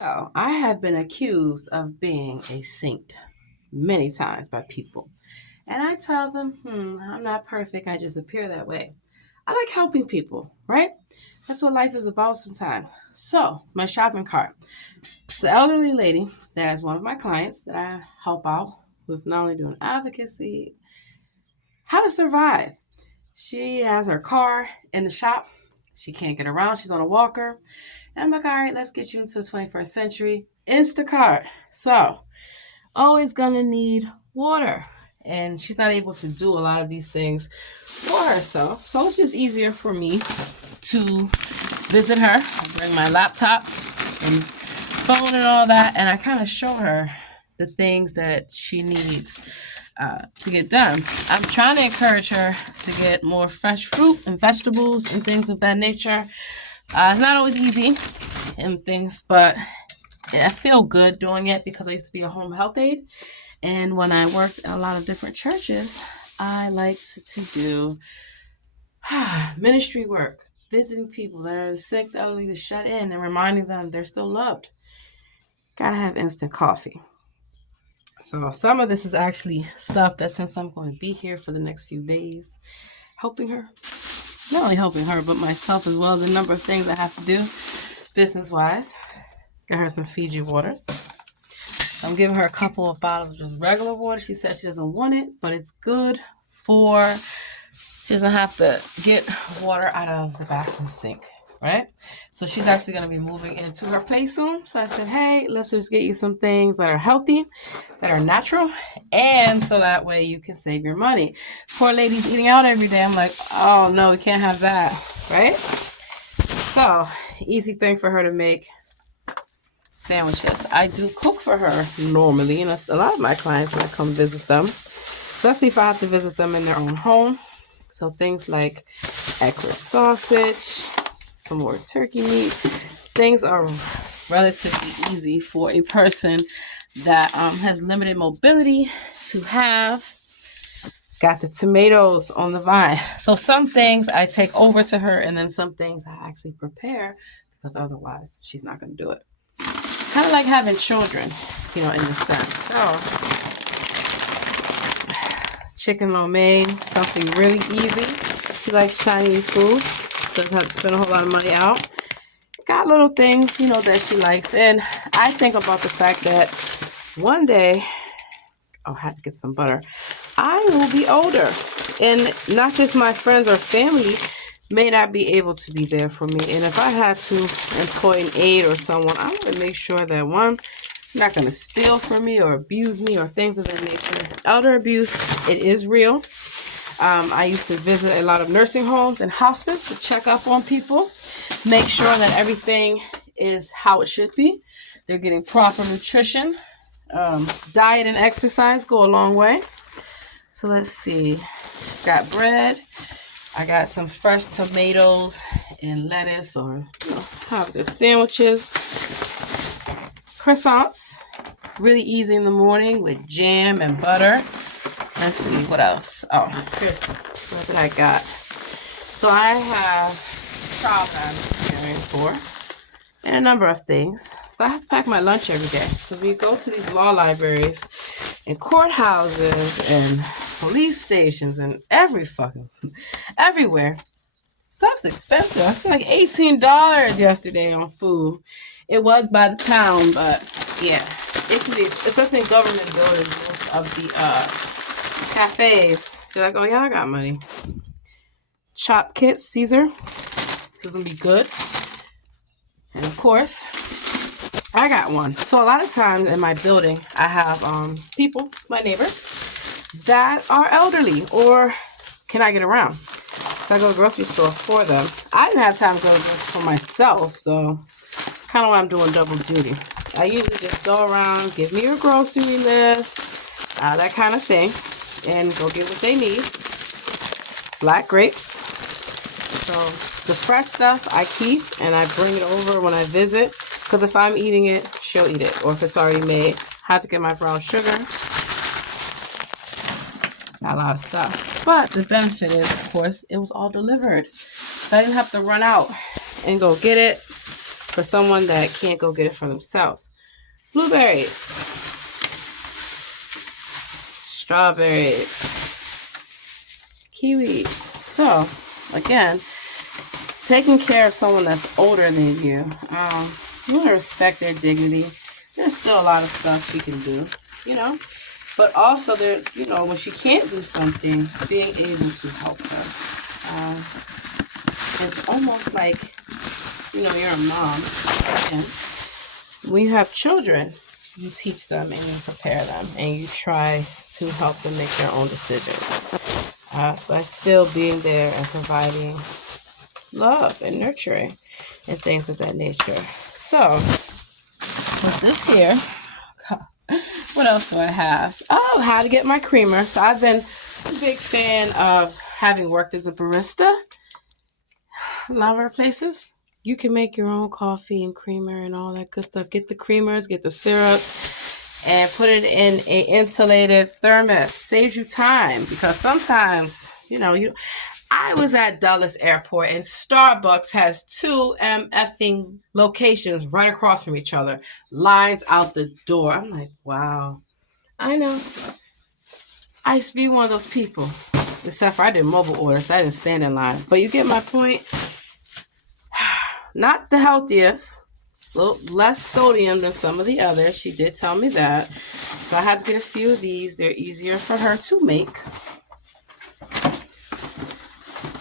So, I have been accused of being a saint many times by people. And I tell them, I'm not perfect. I just appear that way. I like helping people, right? That's what life is about sometimes. So, my shopping cart. It's an elderly lady that is one of my clients that I help out with not only doing advocacy, how to survive. She has her car in the shop. She can't get around. She's on a walker. And I'm like, all right, let's get you into the 21st century. Instacart. So, always gonna need water. And she's not able to do a lot of these things for herself. So it's just easier for me to visit her. I bring my laptop and phone and all that, and I kind of show her the things that she needs to get done. I'm trying to encourage her to get more fresh fruit and vegetables and things of that nature. It's not always easy and things, but I feel good doing it because I used to be a home health aide. And when I worked at a lot of different churches, I liked to do ministry work, visiting people that are sick, the elderly, the shut in, and reminding them they're still loved. Gotta have instant coffee. So some of this is actually stuff that since I'm going to be here for the next few days, helping her, not only helping her, but myself as well, the number of things I have to do business wise. Got her some Fiji waters. I'm giving her a couple of bottles of just regular water. She said she doesn't want it, but it's good for, she doesn't have to get water out of the bathroom sink, right? So she's actually going to be moving into her place soon. So I said, hey, let's just get you some things that are healthy, that are natural, and so that way you can save your money. Poor lady's eating out every day. I'm like, oh no, we can't have that, right? So, easy thing for her to make. Sandwiches. I do cook for her normally, and that's a lot of my clients when I come visit them, especially if I have to visit them in their own home. So things like Eckrich sausage, some more turkey meat. Things are relatively easy for a person that has limited mobility to have. Got the tomatoes on the vine. So some things I take over to her, and then some things I actually prepare because otherwise she's not going to do it. Kind of like having children, in a sense. So, chicken lo mein, something really easy. She likes Chinese food, doesn't have to spend a whole lot of money out. Got little things, that she likes. And I think about the fact that one day, I have to get some butter, I will be older. And not just my friends or family may not be able to be there for me. And if I had to employ an aide or someone, I want to make sure that one, not going to steal from me or abuse me or things of that nature. Elder abuse, it is real. I used to visit a lot of nursing homes and hospice to check up on people, make sure that everything is how it should be. They're getting proper nutrition. Diet and exercise go a long way. So let's see. Got bread. I got some fresh tomatoes and lettuce, or have the sandwiches. Croissants, really easy in the morning with jam and butter. Let's see what else. Oh, here's what I got. So I have trial that I'm preparing for, and a number of things. So I have to pack my lunch every day. So we go to these law libraries and courthouses and police stations and everywhere. Stuff's expensive. I spent like $18 yesterday on food. It was by the pound, but yeah, it can be, especially in government buildings, most of the cafes. They're like, oh yeah, I got money. Chop kits, Caesar. This is gonna be good. And of course, I got one. So a lot of times in my building, I have people, my neighbors, that are elderly or cannot get around. So I go to the grocery store for them. I didn't have time to go to the grocery store for myself, so kind of why I'm doing double duty. I usually just go around, give me your grocery list, that kind of thing, and go get what they need. Black grapes. So the fresh stuff I keep, and I bring it over when I visit, because if I'm eating it, she'll eat it. Or if it's already made, I have to get my brown sugar. Got a lot of stuff. But the benefit is, of course, it was all delivered. So I didn't have to run out and go get it. for someone that can't go get it for themselves. Blueberries, strawberries, kiwis. So, again, taking care of someone that's older than you, you want to respect their dignity. There's still a lot of stuff she can do, but also there, when she can't do something, being able to help her. It's almost like, you're a mom, and when you have children, you teach them and you prepare them and you try to help them make their own decisions. By still being there and providing love and nurturing and things of that nature. So, with this here, what else do I have? Oh, how to get my creamer. So I've been a big fan of having worked as a barista. A lot of our places, you can make your own coffee and creamer and all that good stuff. Get the creamers, get the syrups, and put it in an insulated thermos. Saves you time because sometimes, I was at Dulles Airport and Starbucks has 2 MFing locations right across from each other. Lines out the door. I'm like, wow. I know. I used to be one of those people. Except for I did mobile orders. So I didn't stand in line. But you get my point. Not the healthiest. A little less sodium than some of the others. She did tell me that. So I had to get a few of these. They're easier for her to make.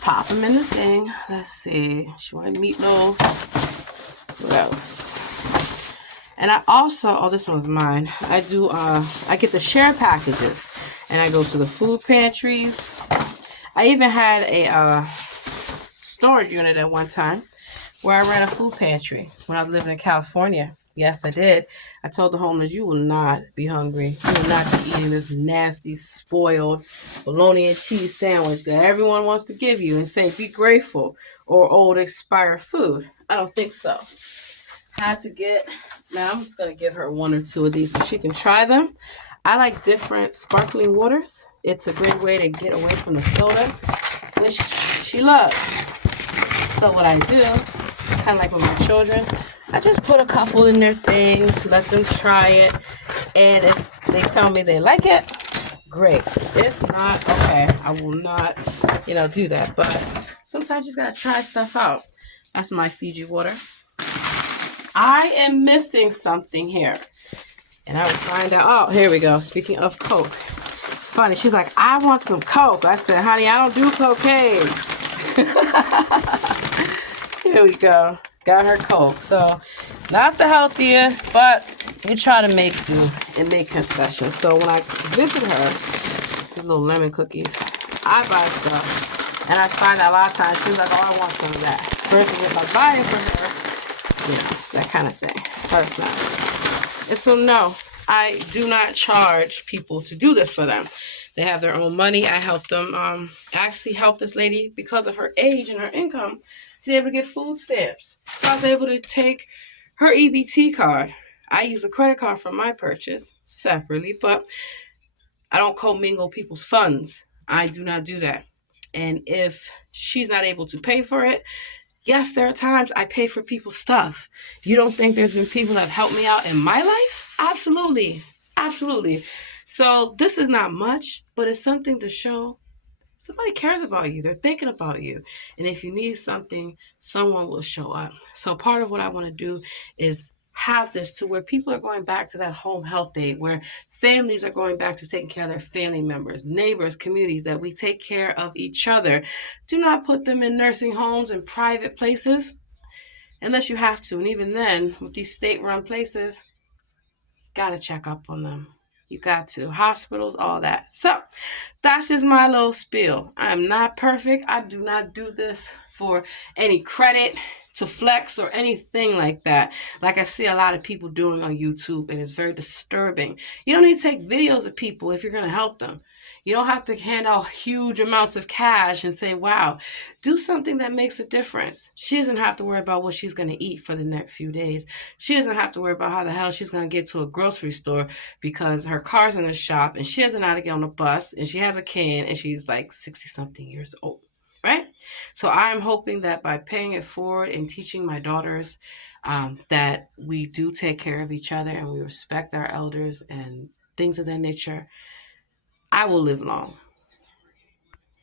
Pop them in the thing. Let's see. She wanted meatloaf. What else? And I also, this one's mine. I get the share packages. And I go to the food pantries. I even had a storage unit at one time where I ran a food pantry when I was living in California. Yes, I did. I told the homeless, you will not be hungry. You will not be eating this nasty, spoiled bologna and cheese sandwich that everyone wants to give you and say, be grateful, or old expired food. I don't think so. Had to get, now I'm just going to give her 1 or 2 of these so she can try them. I like different sparkling waters. It's a great way to get away from the soda, which she loves. So what I do, kind of like with my children, I just put a couple in their things, let them try it, and if they tell me they like it, great. If not, okay, I will not, do that. But sometimes you just gotta try stuff out. That's my Fiji water. I am missing something here, and I will find out. Oh, here we go. Speaking of Coke, it's funny. She's like, I want some Coke. I said, honey, I don't do cocaine. Here we go. Got her Coke. So, not the healthiest, but we try to make do and make concessions. So, when I visit her, these little lemon cookies, I buy stuff. And I find out a lot of times she's like, oh, I want some of that. Versus if I buy it for her, that kind of thing. That's nice. And so, no, I do not charge people to do this for them. They have their own money. I help them. I actually helped this lady because of her age and her income. She's able to get food stamps. So I was able to take her EBT card. I use a credit card for my purchase separately, but I don't commingle people's funds. I do not do that. And if she's not able to pay for it, yes, there are times I pay for people's stuff. You don't think there's been people that have helped me out in my life? Absolutely. Absolutely. So this is not much, but it's something to show somebody cares about you. They're thinking about you. And if you need something, someone will show up. So part of what I want to do is have this to where people are going back to that home health day, where families are going back to taking care of their family members, neighbors, communities, that we take care of each other. Do not put them in nursing homes and private places unless you have to. And even then, with these state-run places, you got to check up on them. You got to. Hospitals, all that. So that's just my little spiel. I am not perfect. I do not do this for any credit, to flex, or anything like that. Like I see a lot of people doing on YouTube, and it's very disturbing. You don't need to take videos of people if you're going to help them. You don't have to hand out huge amounts of cash and say, wow, do something that makes a difference. She doesn't have to worry about what she's going to eat for the next few days. She doesn't have to worry about how the hell she's going to get to a grocery store because her car's in the shop and she doesn't know how to get on a bus and she has a can and she's like 60-something years old, right? So I'm hoping that by paying it forward and teaching my daughters that we do take care of each other and we respect our elders and things of that nature, I will live long.